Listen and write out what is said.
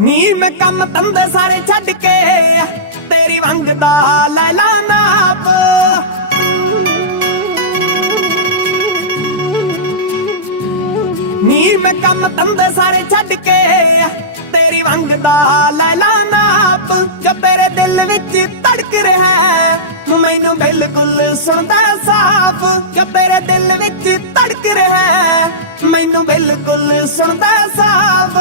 ਨੀ ਮੈਂ ਕੰਮ ਧੰਦੇ ਸਾਰੇ ਛੱਡ ਕੇ ਤੇਰੀ ਵੰਗ ਦਾ ਲੈ ਲਾ ਨਾਪ। ਨੀ ਮੈਂ ਕੰਮ ਧੰਦੇ ਸਾਰੇ ਛੱਡ ਕੇ ਤੇਰੀ ਵੰਗ ਦਾ ਲੈ ਲਾ ਨਾਪ। ਜੋ ਤੇਰੇ ਦਿਲ ਵਿੱਚ ਧੜਕ ਰਿਹਾ ਮੈਨੂੰ ਬਿਲਕੁਲ ਸੁਣਦਾ ਸਾਫ਼। ਜੋ ਤੇਰੇ ਦਿਲ ਵਿੱਚ ਧੜਕ ਰਿਹਾ ਮੈਨੂੰ ਬਿਲਕੁਲ ਸੁਣਦਾ ਸਾਫ਼।